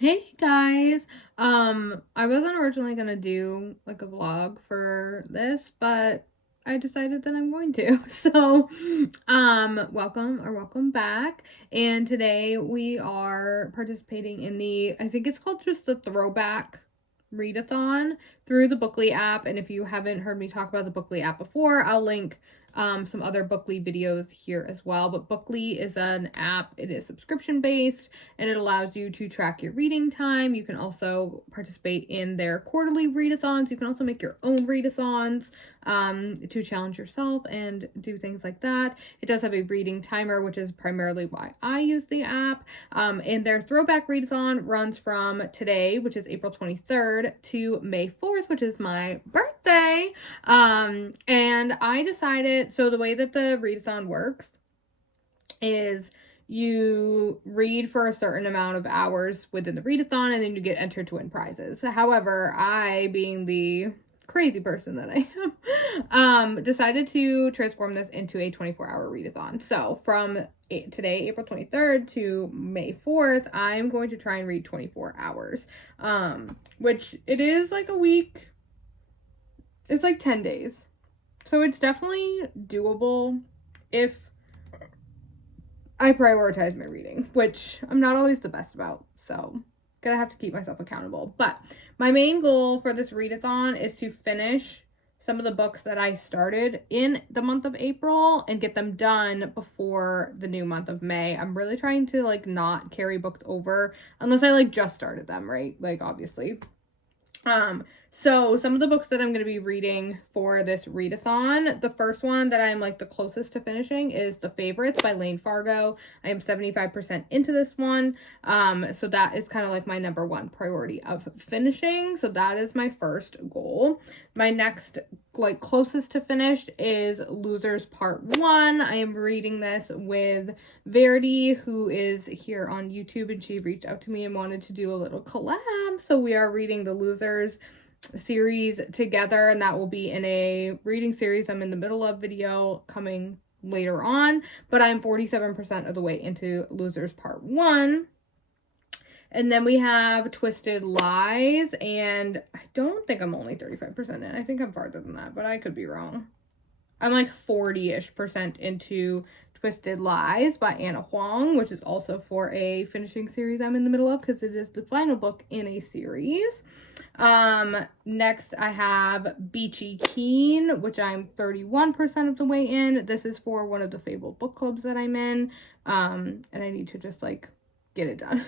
Hey guys, I wasn't originally gonna do like a vlog for this, but I decided that I'm going to. So, welcome back. And today we are participating in I think it's called just the Throwback Readathon through the Bookly app. And if you haven't heard me talk about the Bookly app before, I'll link some other Bookly videos here as well. But Bookly is an app. It is subscription based and it allows you to track your reading time. You can also participate in their quarterly readathons. You can also make your own readathons to challenge yourself and do things like that. It does have a reading timer, which is primarily why I use the app. And their throwback readathon runs from today, which is April 23rd, to May 4th, which is my birthday. And I decided, so the way that the readathon works is you read for a certain amount of hours within the readathon and then you get entered to win prizes. However, I, being the crazy person that I am, decided to transform this into a 24-hour readathon. So from today, April 23rd to May 4th, I'm going to try and read 24 hours, which it is like a week. It's like 10 days. So it's definitely doable if I prioritize my reading, which I'm not always the best about, so gonna have to keep myself accountable. But my main goal for this readathon is to finish some of the books that I started in the month of April and get them done before the new month of May. I'm really trying to like not carry books over unless I like just started them, right? Like obviously. So some of the books that I'm going to be reading for this readathon, the first one that I'm like the closest to finishing is The Favorites by Lane Fargo. I am 75% into this one. So that is kind of like my number one priority of finishing. So that is my first goal. My next like closest to finished is Losers Part 1. I am reading this with Verity, who is here on YouTube, and she reached out to me and wanted to do a little collab. So we are reading the Losers series together, and that will be in a reading series I'm in the middle of video coming later on, but I'm 47% of the way into Losers Part 1. And then we have Twisted Lies, and I don't think I'm only 35% in. I think I'm farther than that, but I could be wrong. I'm like 40-ish% into Twisted Lies by Anna Huang, which is also for a finishing series I'm in the middle of because it is the final book in a series. Next I have Beachy Keen, which I'm 31% of the way in. This is for one of the Fable book clubs that I'm in. And I need to just like get it done.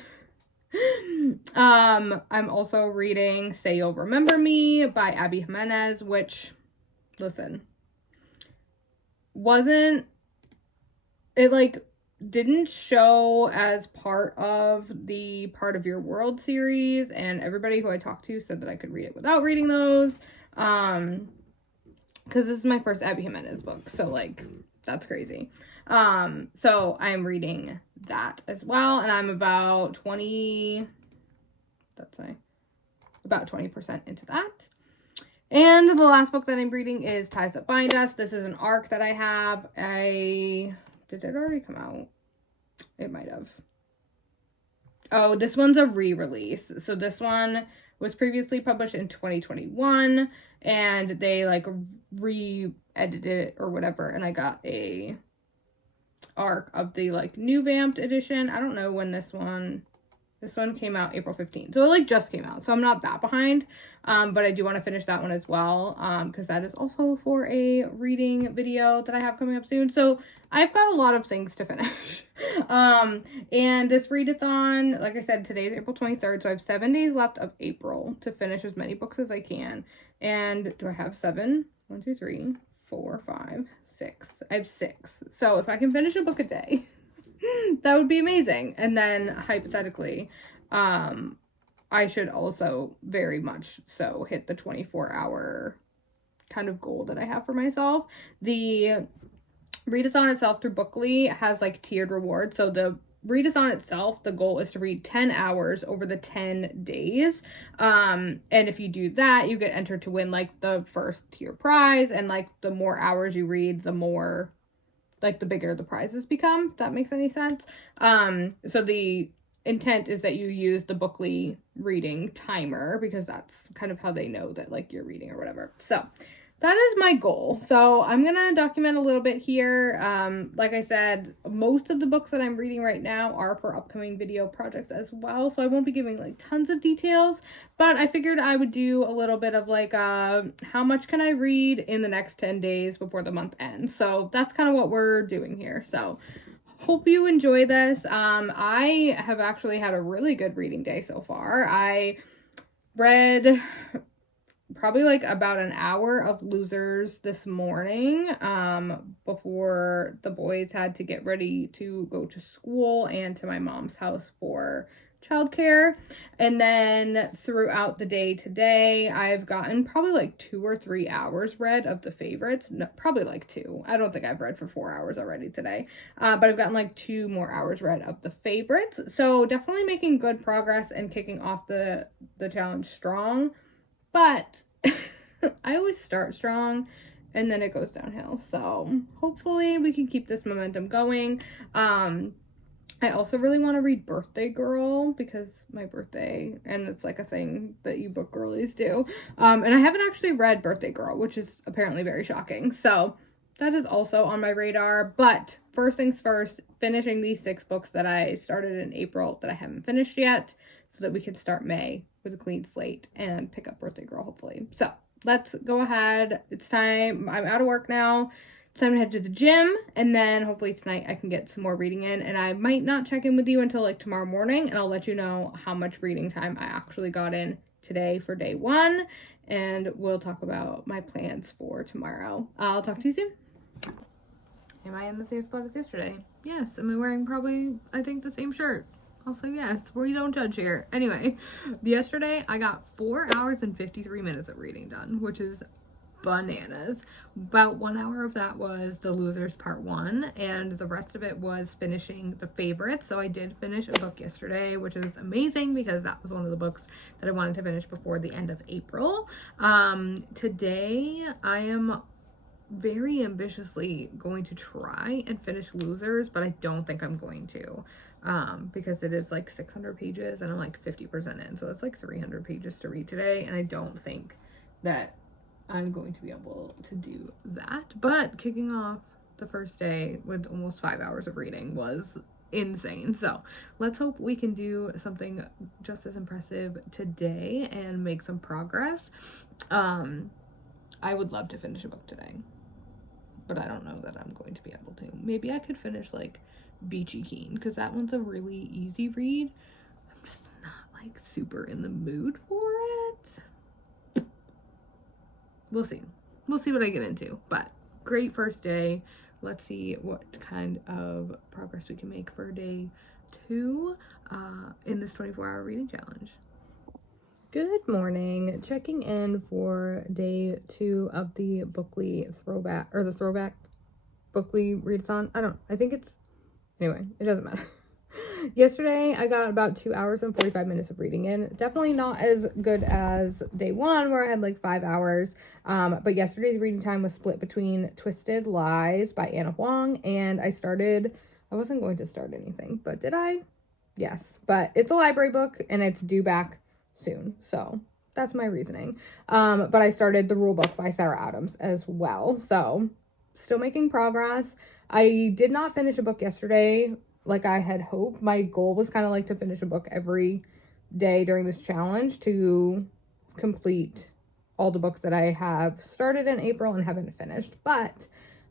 I'm also reading Say You'll Remember Me by Abby Jimenez, which, listen, didn't show as part of the Part of Your World series, and everybody who I talked to said that I could read it without reading those, because this is my first Abby Jimenez book, so like that's crazy. So I'm reading that as well, and I'm about 20% into that. And the last book that I'm reading is Ties That Bind Us. This is an arc that I have. Did it already come out? It might have. Oh, this one's a re-release. So this one was previously published in 2021, and they like re-edited it or whatever, and I got a arc of the like new vamped edition. I don't know when this one came out April 15th. So it like just came out. So I'm not that behind. But I do want to finish that one as well. Because that is also for a reading video that I have coming up soon. So I've got a lot of things to finish. And this readathon, like I said, today is April 23rd. So I have 7 days left of April to finish as many books as I can. And do I have 7? 1, 2, 3, 4, 5, 6. I have 6. So if I can finish a book a day, that would be amazing. And then hypothetically, I should also very much so hit the 24-hour kind of goal that I have for myself. The readathon itself through Bookly has like tiered rewards. So the readathon itself, the goal is to read 10 hours over the 10 days. And if you do that, you get entered to win like the first tier prize, and like the more hours you read, the more like the bigger the prizes become, if that makes any sense. So the intent is that you use the Bookly reading timer, because that's kind of how they know that like you're reading or whatever. So that is my goal. So I'm gonna document a little bit here. Like I said, most of the books that I'm reading right now are for upcoming video projects as well, so I won't be giving like tons of details, but I figured I would do a little bit of like how much can I read in the next 10 days before the month ends. So that's kind of what we're doing here. So hope you enjoy this. I have actually had a really good reading day so far. I read probably like about an hour of Losers this morning, before the boys had to get ready to go to school and to my mom's house for childcare. And then throughout the day today, I've gotten probably like 2 or 3 hours read of the favorites. No, probably like 2. I don't think I've read for 4 hours already today, but I've gotten like 2 more hours read of the favorites. So definitely making good progress and kicking off the challenge strong. But I always start strong and then it goes downhill. So hopefully we can keep this momentum going. I also really want to read Birthday Girl because my birthday, and it's like a thing that you book girlies do. And I haven't actually read Birthday Girl, which is apparently very shocking. So that is also on my radar. But first things first, finishing these 6 books that I started in April that I haven't finished yet, so that we can start May with a clean slate and pick up Birthday Girl, hopefully. So let's go ahead. It's time. I'm out of work now. It's time to head to the gym, and then hopefully tonight I can get some more reading in, and I might not check in with you until like tomorrow morning, and I'll let you know how much reading time I actually got in today for day 1, and we'll talk about my plans for tomorrow. I'll talk to you soon. Am I in the same spot as yesterday? Yes. Am I wearing probably, I think, the same shirt? Also, yes, we don't judge here. Anyway, yesterday I got 4 hours and 53 minutes of reading done, which is bananas. About 1 hour of that was the Losers Part 1, and the rest of it was finishing the favorites. So I did finish a book yesterday, which is amazing because that was one of the books that I wanted to finish before the end of April. Today I am very ambitiously going to try and finish Losers, but I don't think I'm going to, because it is like 600 pages and I'm like 50% in, so that's like 300 pages to read today, and I don't think that I'm going to be able to do that. But kicking off the first day with almost 5 hours of reading was insane. So let's hope we can do something just as impressive today and make some progress. I would love to finish a book today, but I don't know that I'm going to be able to. Maybe I could finish like Beachy Keen, because that one's a really easy read. I'm just not like super in the mood for it. We'll see. We'll see what I get into, but great first day. Let's see what kind of progress we can make for day 2 in this 24-hour reading challenge. Good morning. Checking in for day 2 of the Bookly throwback, or the throwback Bookly readathon. I think it's, anyway, it doesn't matter. Yesterday, I got about 2 hours and 45 minutes of reading in. Definitely not as good as day 1, where I had like 5 hours. But yesterday's reading time was split between Twisted Lies by Anna Huang, and I wasn't going to start anything, but did I? Yes, but it's a library book, and it's due back soon, so that's my reasoning. But I started The Rule Book by Sarah Adams as well, so still making progress. I did not finish a book yesterday like I had hoped. My goal was kind of like to finish a book every day during this challenge to complete all the books that I have started in April and haven't finished, but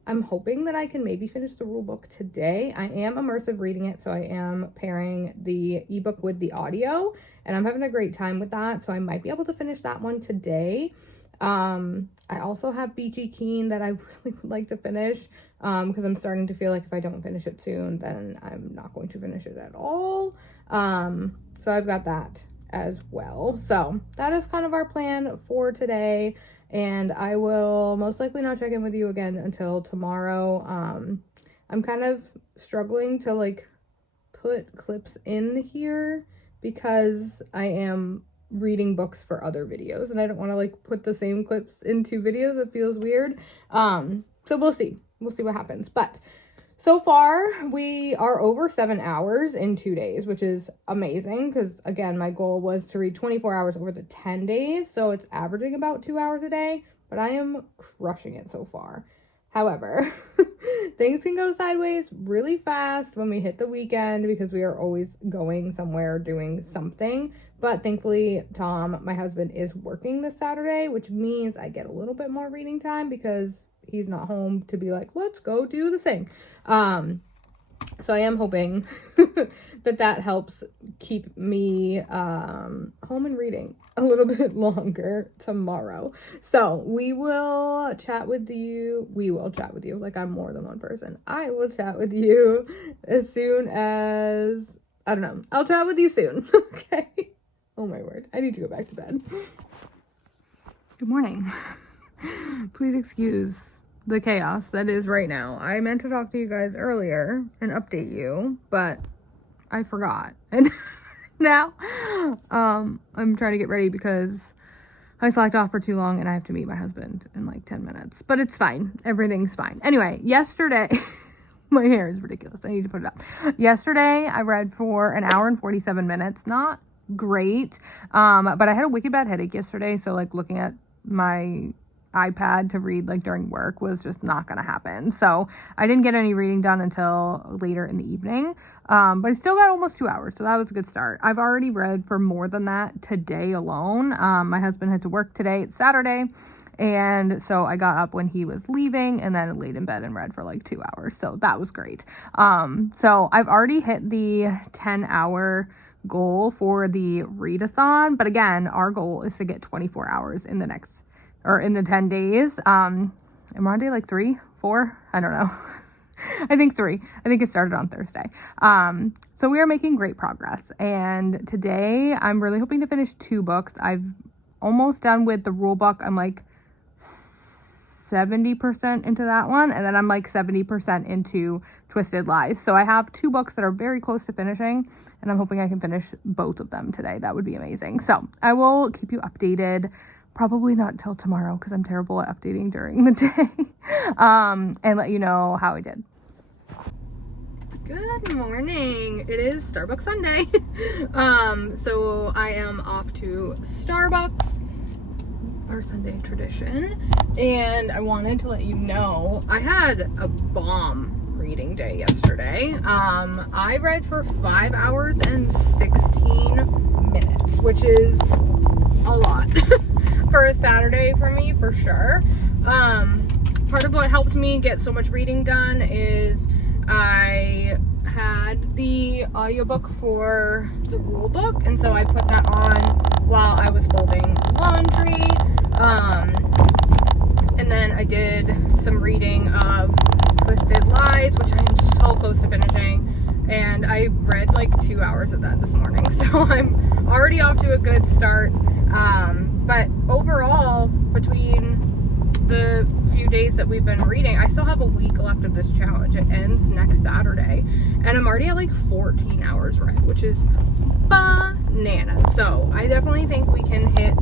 I'm hoping that I can maybe finish the rule book today. I am immersive reading it, so I am pairing the ebook with the audio, and I'm having a great time with that, so I might be able to finish that one today. I also have Beachy Keen that I really would like to finish, because I'm starting to feel like if I don't finish it soon, then I'm not going to finish it at all. So I've got that as well. So that is kind of our plan for today, and I will most likely not check in with you again until tomorrow. I'm kind of struggling to like put clips in here because I am reading books for other videos and I don't want to like put the same clips into videos. It feels weird. So we'll see what happens. But So far, we are over 7 hours in 2 days, which is amazing because, again, my goal was to read 24 hours over the 10 days, so it's averaging about 2 hours a day, but I am crushing it so far. However, things can go sideways really fast when we hit the weekend because we are always going somewhere doing something. But thankfully, Tom, my husband, is working this Saturday, which means I get a little bit more reading time because he's not home to be like, let's go do the thing. So I am hoping that helps keep me home and reading a little bit longer tomorrow. So we will chat with you. Like I'm more than one person. I will chat with you as soon as, I don't know. I'll chat with you soon. Okay. Oh my word. I need to go back to bed. Good morning. Please excuse the chaos that is right now. I meant to talk to you guys earlier and update you, but I forgot. And now I'm trying to get ready because I slacked off for too long and I have to meet my husband in like 10 minutes. But it's fine. Everything's fine. Anyway, yesterday my hair is ridiculous. I need to put it up. Yesterday I read for an hour and 47 minutes. Not great. But I had a wicked bad headache yesterday, so like looking at my iPad to read like during work was just not gonna happen. So I didn't get any reading done until later in the evening. But I still got almost 2 hours, so that was a good start. I've already read for more than that today alone. My husband had to work today. It's Saturday. And so I got up when he was leaving and then laid in bed and read for like 2 hours. So that was great. So I've already hit the 10-hour goal for the readathon. But again, our goal is to get 24 hours in the 10 days. And we're on day like 3, 4, I don't know. I think 3. I think it started on Thursday. So we are making great progress. And today I'm really hoping to finish 2 books. I've almost done with the rule book. I'm like 70% into that one. And then I'm like 70% into Twisted Lies. So I have 2 books that are very close to finishing. And I'm hoping I can finish both of them today. That would be amazing. So I will keep you updated. Probably not till tomorrow because I'm terrible at updating during the day. And let you know how I did. Good morning. It is Starbucks Sunday. So I am off to Starbucks, our Sunday tradition. And I wanted to let you know I had a bomb reading day yesterday. I read for 5 hours and 16 minutes, which is a lot for a Saturday for me, for sure. Part of what helped me get so much reading done is I had the audiobook for the rule book, and so I put that on while I was folding laundry. And then I did some reading of Twisted Lies, which I am so close to finishing. And I read like 2 hours of that this morning, so I'm already off to a good start. But overall, between the few days that we've been reading, I still have a week left of this challenge. It ends next Saturday, and I'm already at like 14 hours read, which is bananas. So I definitely think we can hit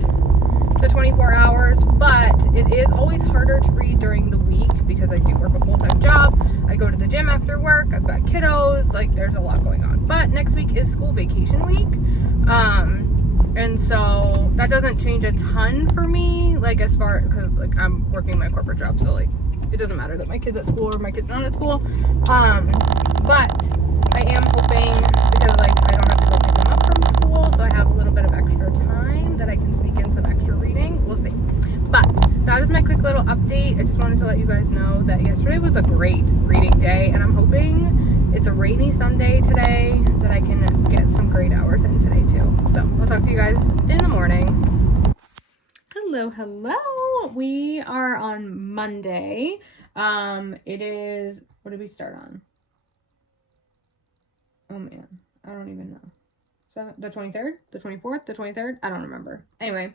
the 24 hours, but it is always harder to read during the week because I do work a full-time job. I go to the gym after work. I've got kiddos. Like, there's a lot going on. But next week is school vacation week. And so that doesn't change a ton for me, like as far, because like I'm working my corporate job, so like it doesn't matter that my kid's at school or my kid's not at school. But I am hoping, because like I don't have to go pick them up from school, so I have a little bit of extra time that I can sneak in some extra reading. We'll see. But that was my quick little update. I just wanted to let you guys know that yesterday was a great reading day, and I'm hoping it's a rainy Sunday today that I can get some great hours in today too. So I'll talk to you guys in the morning. Hello. We are on Monday. It is, what did we start on? Oh man, I don't even know. So the 23rd, the 24th, the 23rd? I don't remember. Anyway,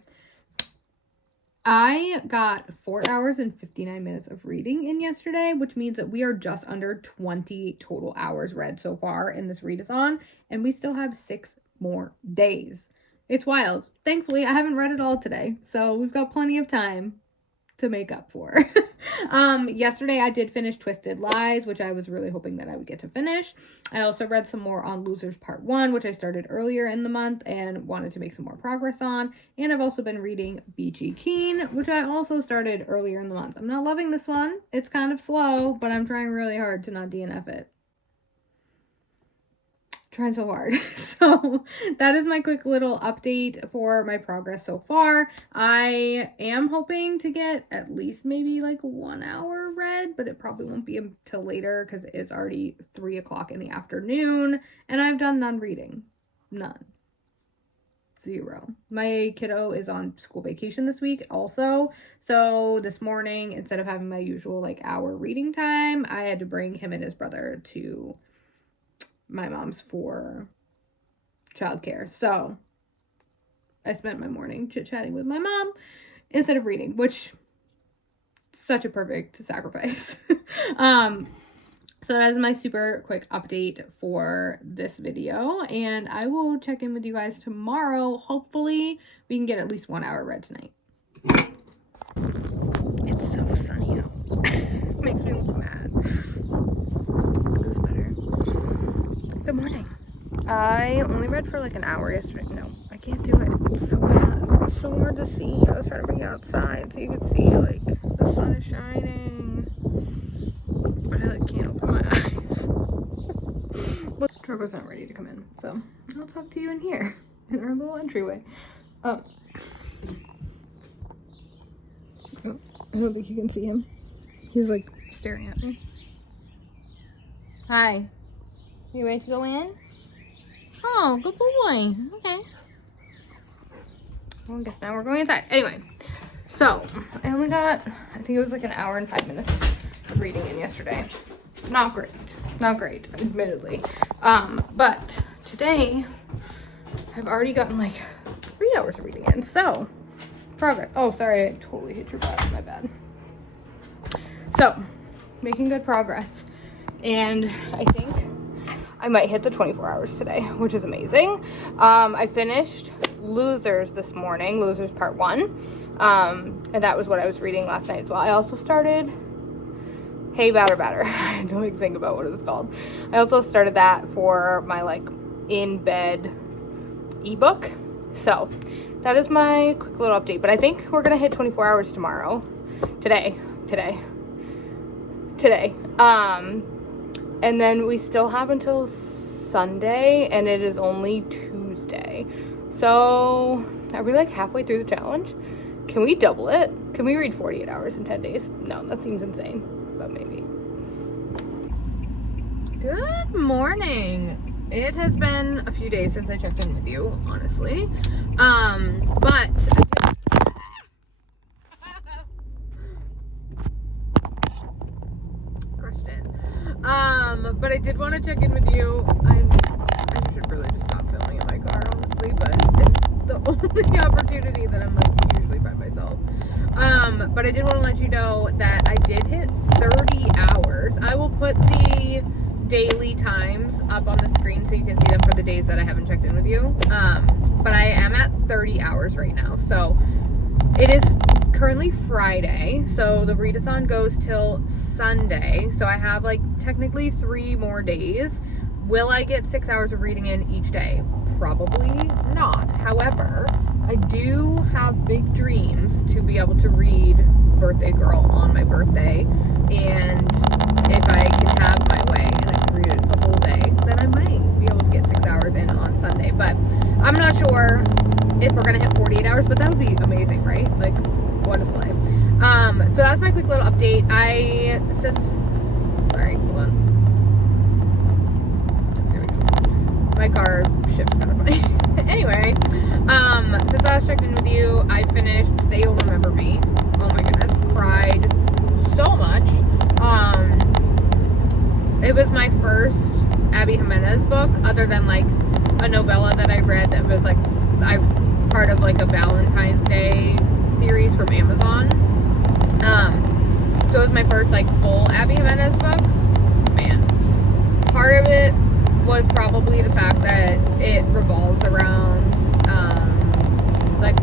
I got 4 hours and 59 minutes of reading in yesterday, which means that we are just under 20 total hours read so far in this readathon, and we still have 6 more days. It's wild. Thankfully, I haven't read it all today, so we've got plenty of time to make up for. Yesterday I did finish Twisted Lies, which I was really hoping that I would get to finish. I also read some more on Losers Part 1, which I started earlier in the month and wanted to make some more progress on. And I've also been reading Beachy Keen, which I also started earlier in the month. I'm not loving this one. It's kind of slow, but I'm trying really hard to not DNF it. Trying so hard. So that is my quick little update for my progress so far. I am hoping to get at least maybe like 1 hour read, but it probably won't be until later because it is already 3 o'clock in the afternoon and I've done none reading. None. 0. My kiddo is on school vacation this week also. So this morning, instead of having my usual like hour reading time, I had to bring him and his brother to my mom's for childcare. So I spent my morning chit-chatting with my mom instead of reading, which such a perfect sacrifice. So that is my super quick update for this video, and I will check in with you guys tomorrow. Hopefully we can get at least 1 hour read tonight. It's so sunny out. Makes me look mad. Is this better? Good morning. I only read for like an hour yesterday. No, I can't do it. It's so bad. It's so hard to see. I was trying to bring you outside so you could see like the sun is shining. But I like can't open my eyes. But Trogo's not ready to come in, so I'll talk to you in here in our little entryway. I don't think you can see him. He's like staring at me. Hi. You ready to go in? Oh, good boy. Okay. Well, I guess now we're going inside. Anyway, so I only got, I think it was like an hour and 5 minutes of reading in yesterday. Not great. Not great, admittedly. But today I've already gotten like 3 hours of reading in. So, progress. Oh, sorry, I totally hit your butt. My bad. So, making good progress. And I think I might hit the 24 hours today, which is amazing. I finished Losers this morning, Losers Part 1. And that was what I was reading last night as well. I also started Hey Batter Batter. I had to like think about what it was called. I also started that for my like in bed ebook. So that is my quick little update. But I think we're gonna hit 24 hours tomorrow. Today. And then we still have until Sunday, and it is only Tuesday. So, are we like halfway through the challenge? Can we double it? Can we read 48 hours in 10 days? No, that seems insane, but maybe. Good morning. It has been a few days since I checked in with you, honestly. But but I did want to check in with you. I should really just stop filming in my car, honestly, but it's the only opportunity that I'm like usually by myself. But I did want to let you know that I did hit 30 hours. I will put the daily times up on the screen so you can see them for the days that I haven't checked in with you. But I am at 30 hours right now. So it is currently Friday, so the readathon goes till Sunday, so I have like technically 3 more days. Will I get 6 hours of reading in each day? Probably not. However, I do have big dreams to be able to read Birthday Girl on my birthday, and if I can have my way and I can read it the whole day, then I might be able to get 6 hours in on Sunday. But I'm not sure if we're gonna hit 48 hours, but that would be amazing, right? Like, what a slay. So that's my quick little update. Sorry, hold on. There we go. My car shifts kind of funny. Anyway, since I was checked in with you, I finished Say You'll Remember Me. Oh my goodness, cried so much. It was my first Abby Jimenez book, other than like a novella that I read that was like, part of like a Valentine's Day series from Amazon. So it was my first like full Abby Jimenez book. Man, part of it was probably the fact that it revolves around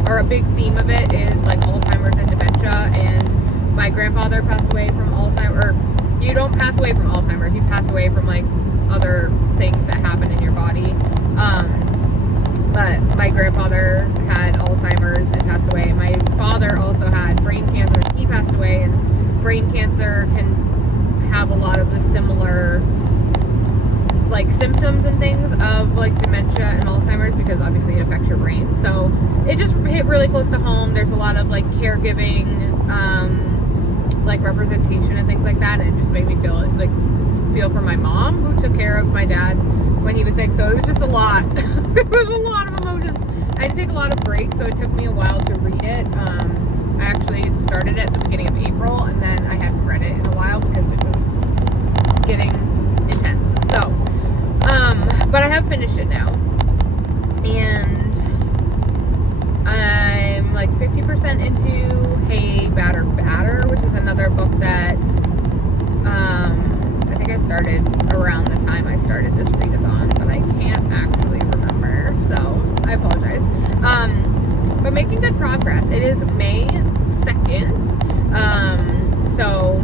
or a big theme of it is like Alzheimer's and dementia, and my grandfather passed away from Alzheimer's, or you don't pass away from Alzheimer's, you pass away from like other things that happen in your body. But my grandfather had Alzheimer's and passed away. My father also had brain cancer and he passed away, and brain cancer can have a lot of the similar like symptoms and things of like dementia and Alzheimer's, because obviously it affects your brain. So it just hit really close to home. There's a lot of like caregiving, like representation and things like that, and it just made me feel for my mom who took care of my dad when he was sick. So it was just a lot. It was a lot of emotions. I had to take a lot of breaks, so it took me a while to read it. I actually started it at the beginning of April, and then I hadn't read it in a while because it was getting intense. So, but I have finished it now, and I'm like 50% into Hey Batter Batter, which is another book that I think I started around the time I started this readathon, but I can't actually remember, so I apologize. But making good progress. It is May 2nd, so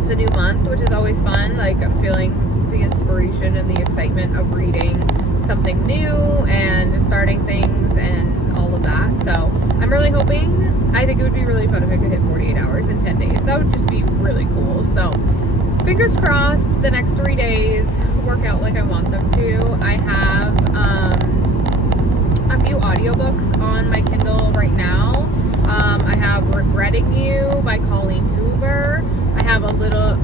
it's a new month, which is always fun. Like, I'm feeling the inspiration and the excitement of reading something new and starting things and all of that. So I'm really hoping, I think it would be really fun if I could hit 48 hours in 10 days. That would just be really cool. So fingers crossed the next 3 days work out like I want them to. I have a few audiobooks on my Kindle right now. I have Regretting You by Colleen Hoover. I have a little,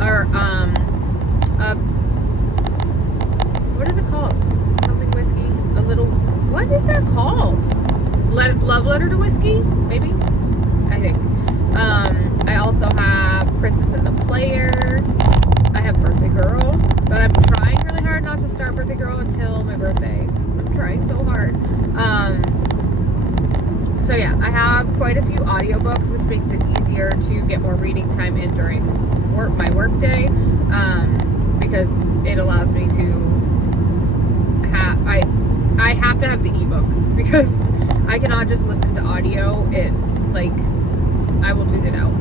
what is it called? Something whiskey? A little, what is that called? Love Letter to Whiskey? Maybe? I think. I also have Princess and the Player. I have Birthday Girl, but I'm trying really hard not to start Birthday Girl until my birthday. I'm trying so hard. So yeah, I have quite a few audiobooks, which makes it easier to get more reading time in during my work day, because it allows me to I have to have the ebook, because I cannot just listen to audio. It, like, I will tune it out.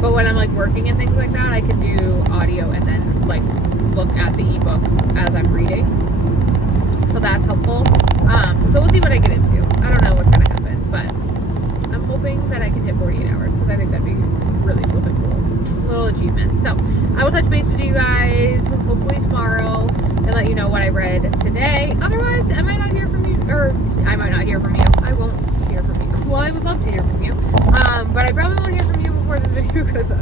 But when I'm like working and things like that, I can do audio and then like look at the ebook as I'm reading. So that's helpful. So we'll see what I get into. I don't know what's gonna happen, but I'm hoping that I can hit 48 hours, because I think that'd be really flippin' cool. Little achievement. So I will touch base with you guys hopefully tomorrow and let you know what I read today. Otherwise, I might not hear from you, or I might not hear from you. I won't hear from you. Well, I would love to hear from you. But I probably won't hear from you before this video goes up.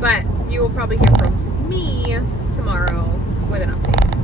But you will probably hear from me tomorrow with an update.